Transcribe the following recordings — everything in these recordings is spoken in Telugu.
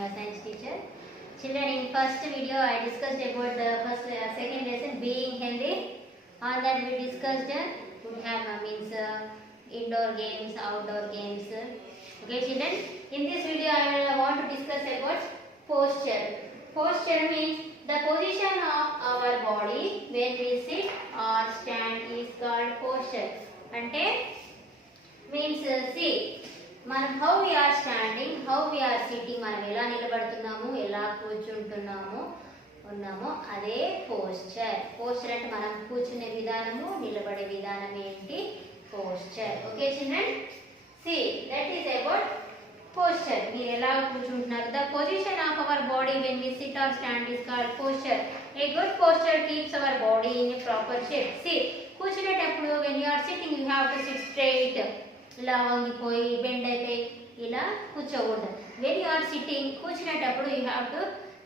your science teacher. Children, in first video I discussed about the second lesson, being healthy. On that we discussed would have means indoor games, outdoor games. Okay, children. In this video I want to discuss about posture. Posture means the position of our body when we sit or stand is called posture. Ante means see. మనం how we are standing, how we are sitting, మనం ఎలా నిలబడుతున్నాము, ఎలా కూర్చుంటున్నాము ఉన్నాము, అదే పోస్చర్. పోస్చర్ అంటే మనం కూర్చునే విధానము, నిలబడే విధానం ఏంటి, posture. Okay children, see that is about posture. మీరు ఎలా కూర్చుంటున్నారు. The position of our body when we sit or stand is called posture. A good posture keeps our body in a proper shape. See కూర్చునేటప్పుడు when you are sitting you have to sit straight. ఇలా వంగిపోయి బెండ్ అయిపోయి ఇలా కూర్చోకూడదు. వెన్ యూ ఆర్ సిట్టింగ్, కూర్చునేటప్పుడు you have to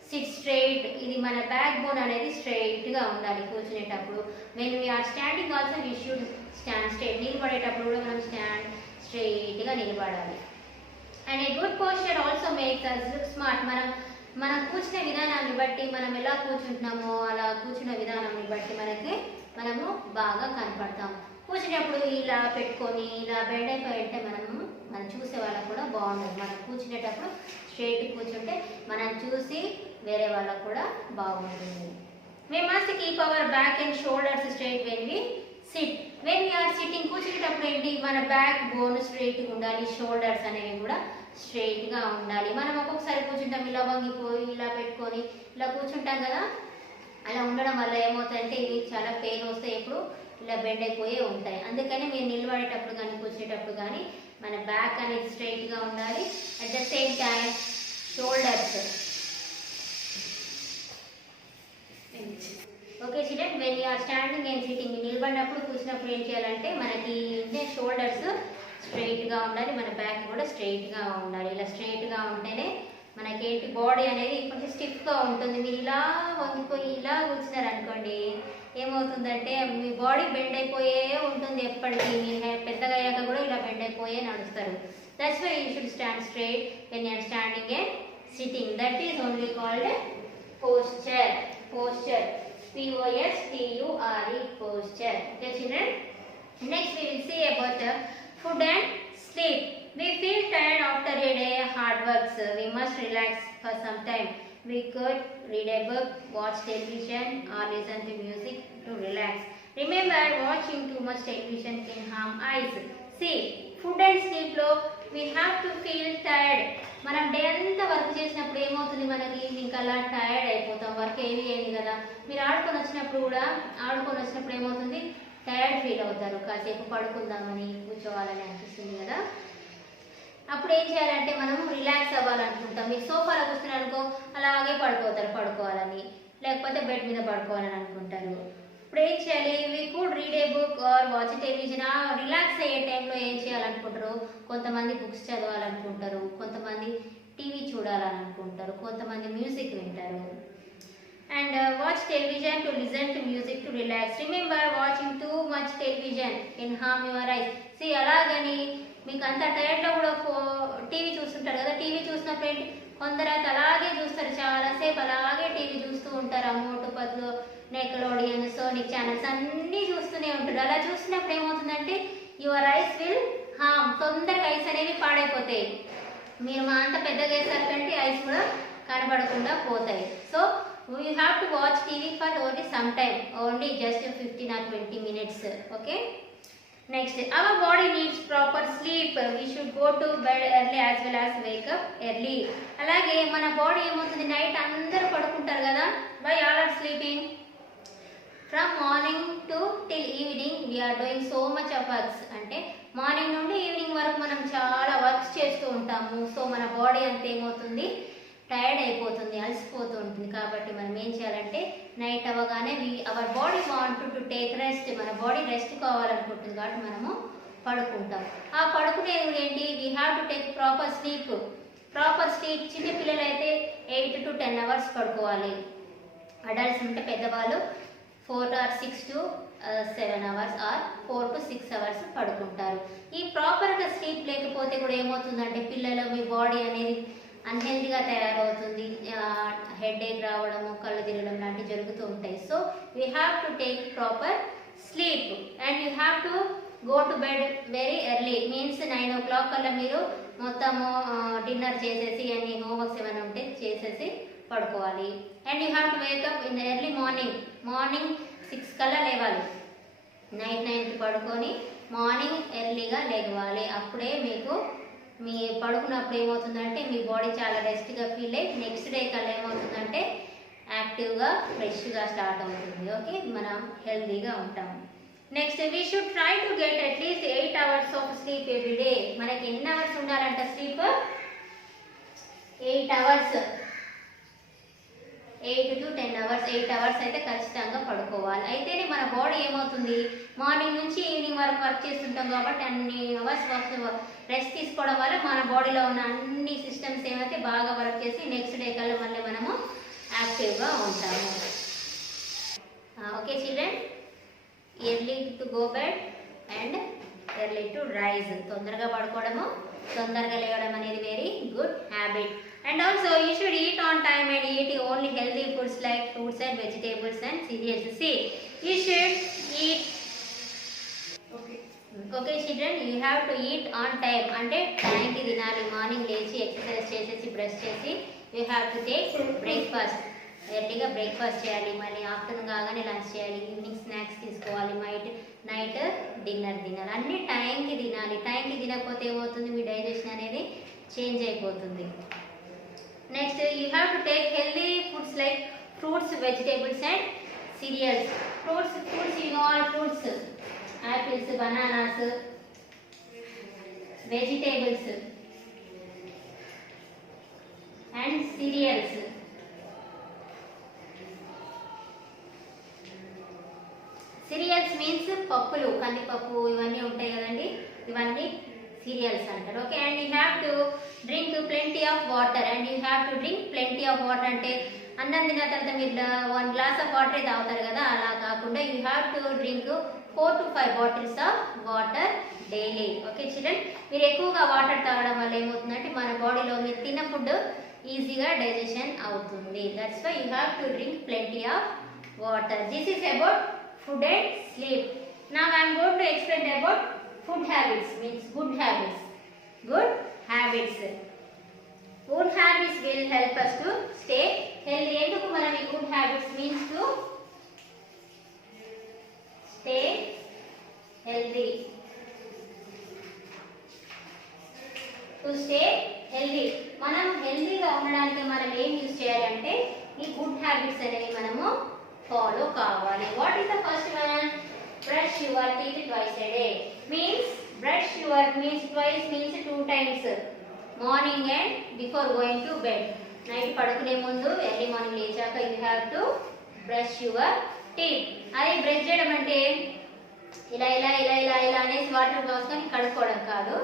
sit straight. ఇది మన బ్యాక్ బోన్ అనేది స్ట్రైట్గా ఉండాలి కూర్చునేటప్పుడు. When we are standing also we should stand straight. నిలబడేటప్పుడు కూడా మనం స్టాండ్ స్ట్రైట్గా నిలబడాలి. And a good posture also makes us look smart. మనం కూర్చునే విధానాన్ని బట్టి, మనం ఎలా కూర్చుంటున్నామో అలా కూర్చునే విధానాన్ని బట్టి మనము బాగా కనపడతాము. కూర్చునేటప్పుడు ఇలా పెట్టుకొని ఇలా బెండ్ అయిపోయి ఉంటే మనం చూసే వాళ్ళకు కూడా బాగుంటుంది. మనం కూర్చునేటప్పుడు స్ట్రైట్ కూర్చుంటే మనం చూసి వేరే వాళ్ళకు కూడా బాగుంటుంది. We must keep our back and shoulders straight when we sit. When we are sitting, కూర్చునేటప్పుడు ఏంటి, మన బ్యాక్ బోన్ స్ట్రైట్గా ఉండాలి, షోల్డర్స్ అనేవి కూడా స్ట్రైట్గా ఉండాలి. మనం ఒక్కొక్కసారి కూర్చుంటాం ఇలా వంగిపోయి ఇలా పెట్టుకొని ఇలా కూర్చుంటాం కదా. అలా ఉండడం వల్ల ఏమవుతాయంటే ఇవి చాలా పెయిన్ వస్తాయి, ఎప్పుడు ఇలా బెండ్ అయిపోయే ఉంటాయి. అందుకని మీరు నిలబడేటప్పుడు కానీ కూర్చునేటప్పుడు కానీ మన బ్యాక్ అనేది స్ట్రైట్గా ఉండాలి. At the same time shoulders. Okay children, when you are standing and sitting, నిలబడినప్పుడు కూర్చున్నప్పుడు ఏం చేయాలంటే మనకి షోల్డర్స్ స్ట్రైట్గా ఉండాలి, మన బ్యాక్ కూడా స్ట్రైట్గా ఉండాలి. ఇలా స్ట్రైట్గా ఉంటేనే మనకేంటి బాడీ అనేది కొంచెం స్టిఫ్గా ఉంటుంది. మీరు ఇలా వంగిపోయి ఇలా కూర్చున్నారు అనుకోండి, ఏమవుతుందంటే మీ బాడీ బెండ్ అయిపోయే ఉంటుంది ఎప్పటికీ. మీరు పెద్దగా అయ్యాక కూడా ఇలా బెండ్ అయిపోయే నడుస్తారు. That's why you should stand straight when you're standing and sitting. That is only called posture. Posture, POSTURE, posture. Okay children, next we will see about food and sleep. We feel tired after a day of hard works. We must relax for some time. We could read a book, watch television or listen to music to relax. Remember, watching too much television can harm eyes. See, food and sleep లో we have to feel tired. మనం డే అంతా వర్క్ చేసినప్పుడు ఏమవుతుంది, మనకి ఇంకా అలా టైర్డ్ అయిపోతాం. వర్క్ ఏమి కదా. మీరు ఆడుకొని వచ్చినప్పుడు ఏమవుతుంది, టైర్డ్ ఫీల్ అవుతారు. కాసేపు పడుకుందామని కూర్చోవాలని అనిపిస్తుంది కదా. అప్పుడు ఏం చేయాలంటే మనం రిలాక్స్ అవ్వాలనుకుంటాం. మీరు సోఫాలో కూర్చున్నారనుకో అలాగే పడుకోవాలని, లేకపోతే బెడ్ మీద పడుకోవాలని అనుకుంటారు. ఇప్పుడు ఏం చేయాలి, we could read A book or watch television. Relax అయ్యే టైంలో ఏం చేయాలనుకుంటారు, కొంతమంది బుక్స్ చదవాలనుకుంటారు, కొంతమంది టీవీ చూడాలనుకుంటారు, కొంతమంది మ్యూజిక్ వింటారు. And watch television to listen to music to relax. Remember, watching too much television can harm your eyes. See అలాగని మీకు అంత టైర్డ్లో కూడా టీవీ చూస్తుంటారు కదా. టీవీ చూసినప్పుడు ఏంటి, కొందరు అయితే అలాగే చూస్తారు, చాలాసేపు అలాగే టీవీ చూస్తూ ఉంటారు. మోటు పత్లు, నెకలోడియన్, సోనిక్ ఛానల్స్ అన్నీ చూస్తూనే ఉంటారు. అలా చూసినప్పుడు ఏమవుతుందంటే యువర్ ఐస్ విల్ హార్మ్. తొందరగా ఐస్ అనేవి పాడైపోతాయి. మీరు మా అంత పెద్దగా వేసరికంటే ఐస్ కూడా కనబడకుండా పోతాయి. So we have to watch TV for only some time, only just 15 or 20 minutes. Okay, next, our body needs proper sleep. We should go to bed early as well as wake up early. అలాగే మన బాడీ ఏమవుతుంది, నైట్ అందరూ పడుకుంటారు కదా. why all are sleeping? from morning to till evening we are doing so much of works. అంటే మార్నింగ్ నుండి ఈవినింగ్ వరకు మనం చాలా వర్క్స్ చేస్తూ ఉంటాము. సో మన బాడీ అంతా ఏమవుతుంది, టైర్డ్ అయిపోతుంది, అలసిపోతూ ఉంటుంది. కాబట్టి మనం ఏం చేయాలంటే నైట్ అవ్వగానే our body want to take rest. మన బాడీ రెస్ట్ కావాలనుకుంటుంది కాబట్టి మనము పడుకుంటాం. ఆ పడుకునేది ఏంటి, we have to take proper sleep. Proper sleep, చిన్న పిల్లలు అయితే 8 to 10 hours పడుకోవాలి. అడల్ట్స్ ఉంటే పెద్దవాళ్ళు 4 or 6 to 7 hours or 4 to 6 hours పడుకుంటారు. ఈ ప్రాపర్గా స్లీప్ లేకపోతే కూడా ఏమవుతుందంటే పిల్లలు మీ బాడీ అనేది అన్హెల్దీగా తయారవుతుంది, హెడేక్ రావడము, కళ్ళు తిరగడం లాంటివి జరుగుతూ ఉంటాయి. So you have to take proper sleep and you have to go to bed very early. Means 9 o'clock కల్లా మీరు మొత్తము డిన్నర్ చేసేసి అన్ని హోంవర్క్స్ ఏమైనా ఉంటే చేసేసి పడుకోవాలి. And you have to wake up in early morning 6 కల్లా లేవాలి. నైట్ 9కి పడుకొని మార్నింగ్ ఎర్లీగా లేవాలి. అప్పుడే మీకు మీ పడుకున్నప్పుడు ఏమవుతుందంటే మీ బాడీ చాలా రెస్ట్గా ఫీల్ అయ్యి నెక్స్ట్ డే కల్లా ఏమవుతుందంటే యాక్టివ్గా ఫ్రెష్గా స్టార్ట్ అవుతుంది. ఓకే, మనం హెల్తీగా ఉంటాము. Next we should try to get at least 8 hours of sleep every day. మనకి ఎన్ని అవర్స్ ఉండాలంట sleep? 8 hours, 8 to 10 hours. 8 hours అయితే ఖచ్చితంగా పడుకోవాలి. అయితేనే మన బాడీ ఏమవుతుంది, మార్నింగ్ నుంచి ఈవినింగ్ వరకు వర్క్ చేస్తుంటాం కాబట్టి అన్ని అవర్స్ రెస్ట్ తీసుకోవడం వల్ల మన బాడీలో ఉన్న అన్ని సిస్టమ్స్ ఏమైతే బాగా వర్క్ చేసి నెక్స్ట్ డే కల్లా మళ్ళీ మనము యాక్టివ్గా ఉంటాము. Okay children, early to go bed and early to rise. తొందరగా పడుకోవడము, తొందరగా లేవడం అనేది very good habit. And also you should eat on time and eat only healthy foods like fruits and vegetables and cereals. See, you should eat. Okay children, you have to eat on time. అంటే టైంకి తినాలి. మార్నింగ్ లేచి ఎక్సర్సైజ్ చేసేసి బ్రష్ చేసి you have to take breakfast. ఎర్లీగా బ్రేక్ఫాస్ట్ చేయాలి. మళ్ళీ ఆఫ్టర్నూన్ కాగానే లంచ్ చేయాలి. ఈవినింగ్ స్నాక్స్ తీసుకోవాలి. నైట్ డిన్నర్ తినాలి. అన్ని టైంకి తినాలి. టైంకి తినకపోతే ఏమవుతుంది, మీ డైజెషన్ అనేది చేంజ్ అయిపోతుంది. Next, you have to take healthy foods like fruits, vegetables and cereals. Fruits, you know all fruits. Apples, bananas, vegetables and cereals. Cereals means పప్పులు, కందిపప్పు ఇవన్నీ ఉంటాయి కదండి, ఇవన్నీ cereals అంటారు. Okay, and you have to drink plenty of water. And you have to drink plenty of water అంటే అన్నం తిన్న తర్వాత మీరు 1 glass ఆఫ్ వాటరే తాగుతారు కదా, అలా కాకుండా you have to drink 4 to 5 bottles of water daily. Okay children, మీరు ఎక్కువగా వాటర్ తాగడం వల్ల ఏమవుతుందంటే మన బాడీలో మీరు తిన్న ఫుడ్ ఈజీగా డైజెషన్ అవుతుంది. That's why you have to drink plenty of water. This is about food and sleep. Now I am going to explain about food habits, means good habits. Good habits will help us to stay healthy. Enduku manam ee good habits means to stay healthy. To stay healthy, మనం హెల్తీగా ఉండడానికి మనం ఏం యూజ్ చేయాలంటే ఈ గుడ్ హ్యాబిట్స్ అనేవి మనము ఫాలో కావాలి. What is the first one? Brush your teeth twice a day. Means brush your means twice means 2 times. Morning and before going to bed. Night పడుకునే ముందు ఎర్లీ మార్నింగ్ లేచాక you have to brush your teeth. అదే బ్రష్ చేయడం అంటే ఇలా ఇలా ఇలా ఇలా ఇలా అనేసి వాటర్ పోసుకొని కడుక్కోవడం కాదు.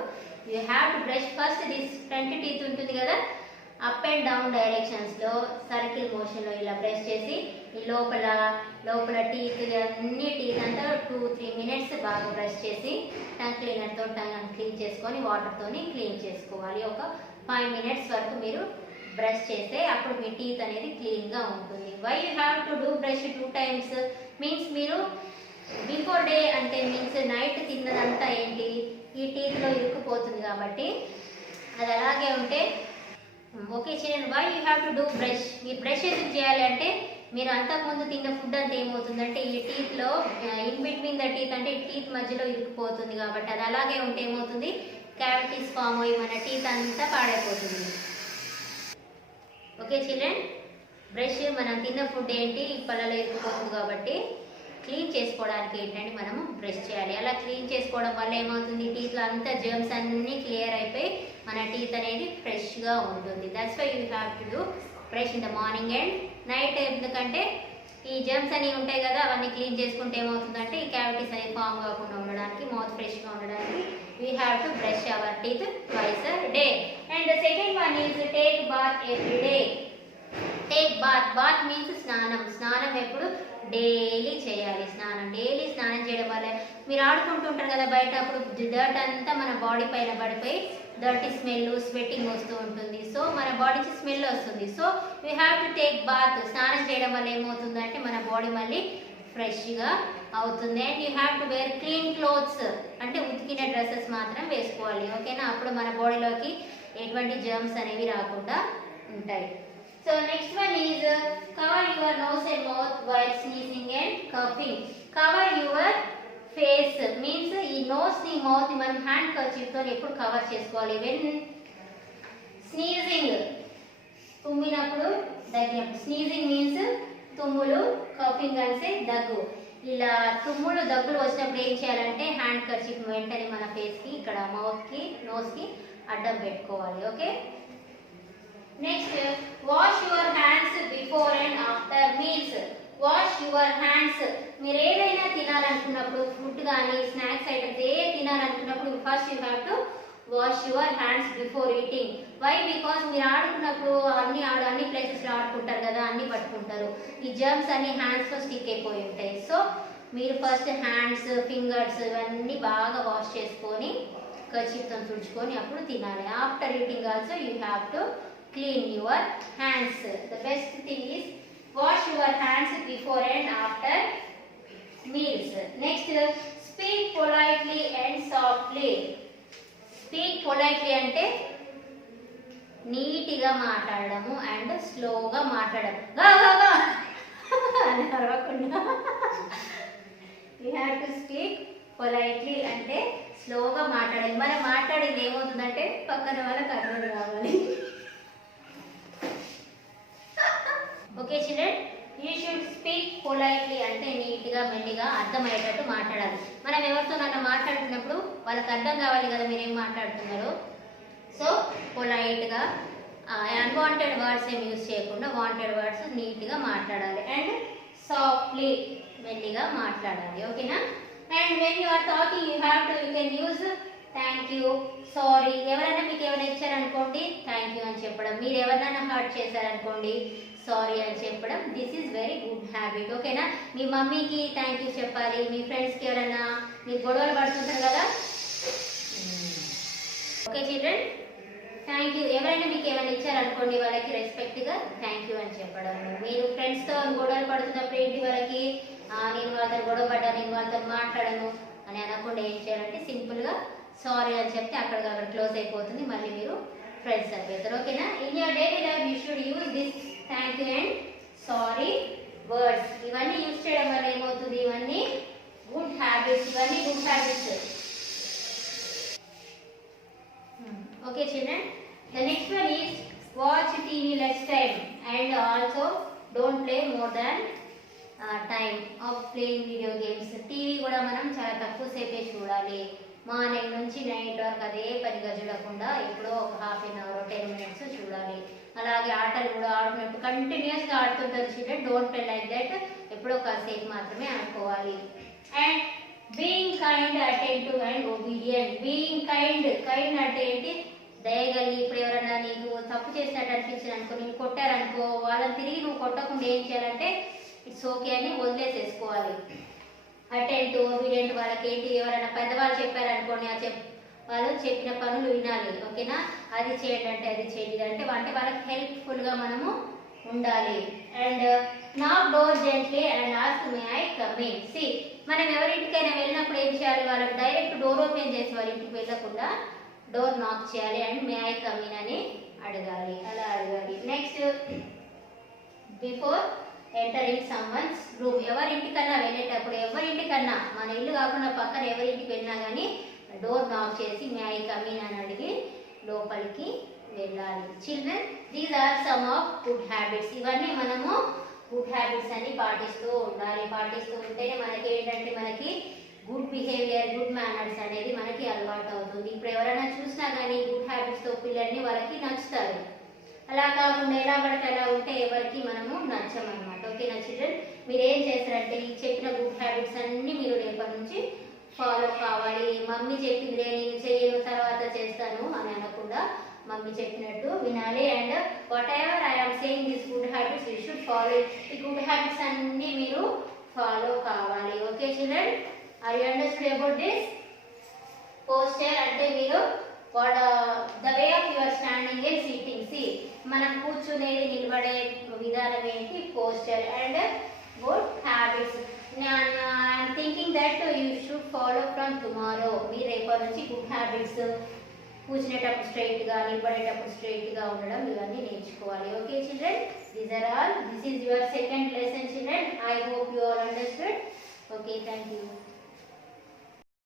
You have to brush first this front teeth ఉంటుంది కదా, అప్ అండ్ డౌన్ డైరెక్షన్స్లో సర్కిల్ మోషన్లో ఇలా బ్రష్ చేసి ఈ లోపల టీత్ అన్ని టీత్ అంతా 2-3 minutes బాగా బ్రష్ చేసి టంగ్ క్లీనర్తో టంగ్ క్లీన్ చేసుకొని వాటర్తోని క్లీన్ చేసుకోవాలి. ఒక 5 minutes వరకు మీరు బ్రష్ చేస్తే అప్పుడు మీ టీత్ అనేది క్లీన్గా ఉంటుంది. Why you have to do brush 2 times means మీరు బిఫోర్ డే అంటే మీన్స్ నైట్ తిన్నదంతా ఏంటి ఈ టీత్లో ఇరుక్కుపోతుంది కాబట్టి అది అలాగే ఉంటే. Okay children, why you have to do brush? మీరు బ్రష్ ఎందుకు చేయాలి అంటే మీరు అంతకుముందు తిన్న ఫుడ్ అంతా ఏమవుతుందంటే ఈ టీత్లో ఇన్ బిట్వీన్ ద టీత్ అంటే టీత్ మధ్యలో ఇరుక్కుపోతుంది కాబట్టి అది అలాగే ఉంటే ఏమవుతుంది, క్యావిటీస్ ఫామ్ అయ్యి మన టీత్ అంతా పాడైపోతుంది. ఓకే చిల్డ్రన్, బ్రష్ మనం తిన్న ఫుడ్ ఏంటి పళ్ళలో ఇరుక్కుపోతుంది కాబట్టి క్లీన్ చేసుకోవడానికి ఏంటంటే మనము బ్రష్ చేయాలి. అలా క్లీన్ చేసుకోవడం వల్ల ఏమవుతుంది, టీత్లో అంతా జర్మ్స్ అన్నీ క్లియర్ అయిపోయి మన టీత్ అనేది ఫ్రెష్గా ఉంటుంది. That's why you have to do brush in the morning and night. ఎందుకంటే ఈ జర్మ్స్ అనేవి ఉంటాయి కదా, అవన్నీ క్లీన్ చేసుకుంటే ఏమవుతుందంటే ఈ క్యావిటీస్ అనేవి ఫామ్ కాకుండా ఉండడానికి, మౌత్ ఫ్రెష్గా ఉండడానికి we have to brush hour teeth twice a day. And the second one is take bath every day. Take bath. Bath means స్నానం. స్నానం ఎప్పుడు? డైలీ చేయాలి స్నానం. డైలీ స్నానం చేయడం వల్ల మీరు ఆడుకుంటుంటారు కదా బయట, అప్పుడు డర్ట్ అంతా మన బాడీ పైన పడిపోయి డర్టీ స్మెల్, స్వెట్టింగ్ వస్తూ ఉంటుంది. సో మన బాడీకి స్మెల్ వస్తుంది. So we have to take bath. స్నానం చేయడం వల్ల ఏమవుతుందంటే మన బాడీ మళ్ళీ ఫ్రెష్గా అవుతుంది. And you have to wear clean clothes, అంటే ఉతికిన డ్రెస్సెస్ మాత్రం వేసుకోవాలి. ఓకేనా? అప్పుడు మన బాడీలోకి ఎటువంటి జర్మ్స్ అనేవి రాకుండా ఉంటాయి. So next one is cover your nose and mouth while sneezing and coughing. Cover your face means ఈ నోస్ ని మౌత్ ని మనం హ్యాండ్ కర్చీఫ్ తో ఎప్పుడు కవర్ చేసుకోవాలి. వెన్ స్నీజింగ్, తుమ్మినప్పుడు దగ్గినప్పుడు. స్నీజింగ్ మీన్స్ తుమ్ములు, కఫింగ్ అంటే దగ్గు. ఇలా తుమ్ములు దగ్గులు వచ్చినప్పుడు ఏం చేయాలంటే హ్యాండ్ కర్చీఫ్ వెంటనే మన ఫేస్ కి, ఇక్కడ మౌత్ కి, నోస్ కి అడ్డం పెట్టుకోవాలి. Okay? Next wash your hands before and after meals. Wash your hands. మీరు ఏదైనా తినాలనుకున్నప్పుడు, ఫుడ్ కానీ స్నాక్స్ ఐటమ్స్ ఏ తినాలనుకున్నప్పుడు first you have to wash your hands before eating. Why? Because మీరు ఆడుకున్నప్పుడు అన్ని ప్లేసెస్లో ఆడుకుంటారు కదా, అన్ని పట్టుకుంటారు. ఈ జర్మ్స్ అన్ని హ్యాండ్స్లో స్టిక్ అయిపోయి ఉంటాయి. సో మీరు ఫస్ట్ హ్యాండ్స్, ఫింగర్స్ ఇవన్నీ బాగా వాష్ చేసుకొని కర్చీఫ్తో తుడుచుకొని అప్పుడు తినాలి. After eating also you have to clean your hands. The best thing is wash your hands before and after meals. Next, speak politely and softly. Speak politely అంటే నీట్గా మాట్లాడము అండ్ స్లోగా మాట్లాడము. అని అరవకుండా. You have to speak politely అంటే స్లోగా మాట్లాడాలి. మనం మాట్లాడేది ఏమవుతుందంటే పక్కన వాళ్ళకి అర్థం కావాలి. Okay children, you should speak politely అంటే నీట్గా మెల్లిగా అర్థమయ్యేటట్టు మాట్లాడాలి. మనం ఎవరితో నన్ను మాట్లాడుతున్నప్పుడు వాళ్ళకి అర్థం కావాలి కదా మీరేం మాట్లాడుతున్నారు. సో పొలైట్గా అన్వాంటెడ్ వర్డ్స్ ఏం యూజ్ చేయకుండా వాంటెడ్ వర్డ్స్ నీట్గా మాట్లాడాలి. అండ్ సాఫ్ట్లీ మెల్లిగా మాట్లాడాలి. ఓకేనా? And when you are talking you can use thank you, sorry. ఎవరైనా మీకు ఏమైనా ఇచ్చారనుకోండి థ్యాంక్ యూ అని చెప్పడం. మీరు ఎవరినైనా హర్ట్ చేశారనుకోండి సారీ అని చెప్పడం. This is very good habit. ఓకేనా? మీ మమ్మీకి థ్యాంక్ యూ చెప్పాలి. మీ ఫ్రెండ్స్కి ఎవరైనా మీరు గొడవలు పడుతుంటారు కదా. Okay children, thank you. ఎవరైనా మీకు ఏమైనా ఇచ్చారనుకోండి వాళ్ళకి రెస్పెక్ట్గా థ్యాంక్ యూ అని చెప్పడం. మీరు ఫ్రెండ్స్తో గొడవలు పడుతున్నప్పుడు ఏంటి వాళ్ళకి నేను వాళ్ళతో గొడవ పడ్డా, నేను వాళ్ళతో మాట్లాడను అని అనకుండా ఏం చేయాలంటే సింపుల్గా సారీ అని చెప్తే అక్కడ క్లోజ్ అయిపోతుంది. మళ్ళీ మీరు ఫ్రెండ్స్ అయిపోతారు. ఓకేనా? In your daily life you should use this thank you and sorry words. ఇవన్నీ యూజ్ చేయడం వల్ల ఏమవుతుంది, ఇవన్నీ గుడ్ హ్యాబిట్స్. ఇవన్నీ good habits. Okay children, the next one is watch TV less time and also don't play more than time of playing video games. TV కూడా మనం చాలా తక్కువ సేపే చూడాలి. మార్నింగ్ నుంచి నైట్ వరకు అదే పనిగా చూడకుండా ఎప్పుడో ఒక హాఫ్ అన్ అవర్ 10 minutes చూడాలి. అలాగే ఆటలు కూడా ఆడుకున్నప్పుడు కంటిన్యూస్గా ఆడుతుంటారు children. Don't play like that. ఎప్పుడో కాసేపు మాత్రమే ఆడుకోవాలి. And being kind, attentive and obedient. Being kind అంటే ఏంటి? దయగలి. ఇప్పుడు ఎవరన్నా నీకు తప్పు చేసినట్టు అనిపించింది అనుకో, నేను కొట్టారనుకో, వాళ్ళని తిరిగి నువ్వు కొట్టకుండా ఏం చేయాలంటే ఇట్స్ ఓకే అని వదిలేసేసుకోవాలి. అటెంటివ్, ఒబీడియంట్ వాళ్ళకి ఏంటి? ఎవరైనా పెద్దవాళ్ళు చెప్పారనుకోండి వాళ్ళు చెప్పిన పనులు వినాలి. ఓకేనా? అది చేయండి అంటే అది చేయండి అంటే వాళ్ళకి హెల్ప్ఫుల్గా మనము ఉండాలి. And knock door gently and ask may I come in. See, మనం ఎవరింటికైనా వెళ్ళినప్పుడు ఏం చేయాలి? వాళ్ళకి డైరెక్ట్ డోర్ ఓపెన్ చేసి వాళ్ళ ఇంటికి వెళ్ళకుండా డోర్ నాక్ చేయాలి and may I come in అని అడగాలి. అలా అడగాలి. Next, before entering someone's room. ఎవరింటికన్నా వెళ్ళేటప్పుడు, ఎవరింటికన్నా మన ఇల్లు కాకుండా పక్కన ఎవరింటికి వెళ్ళినా కానీ డోర్ నాక్ చేసి మే ఐ కమ్ ఇన్ అని అడిగి లోపలికి వెళ్ళాలి. Children, these are some of good habits. ఇవన్నీ మనము గుడ్ హ్యాబిట్స్ అని పాటిస్తూ ఉండాలి. పాటిస్తూ ఉంటేనే మనకి ఏంటంటే మనకి గుడ్ బిహేవియర్, గుడ్ మేనర్స్ అనేది మనకి అలవాటు అవుతుంది. ఇప్పుడు ఎవరైనా చూసినా కానీ గుడ్ హ్యాబిట్స్తో పిల్లల్ని వాళ్ళకి నచ్చుతారు. అలా కాకుండా ఎలా పడితే అలా ఉంటే ఎవరికి మనము నచ్చమన్నమాట. ఓకేనా చిల్డ్రన్? మీరు ఏం చేస్తారంటే ఈ చెప్పిన గుడ్ హ్యాబిట్స్ అన్ని మీరు రేపటి నుంచి ఫాలో కావాలి. మమ్మీ చెప్పింది నేను చేయను తర్వాత చేస్తాను అని అనకుండా మమ్మీ చెప్పినట్టు వినాలి. And whatever I am saying this good habits you should follow. ఈ గుడ్ హ్యాబిట్స్ అన్ని మీరు ఫాలో కావాలి. Okay children, are you understood about this? Posture అంటే మీరు the way of your standing and sitting. See మనం కూర్చునేది నిలబడే విధానం ఏంటి? Posture. And good habits I'm thinking that you should follow from tomorrow. మీరు రేపటి నుంచి గుడ్ హ్యాబిట్స్ కూర్చునేటప్పుడు స్ట్రైట్గా, నిలబడేటప్పుడు స్ట్రైట్గా ఉండడం ఇవన్నీ నేర్చుకోవాలి. Okay children, these are all. This is your second lesson children. I hope you all understood. Okay, thank you.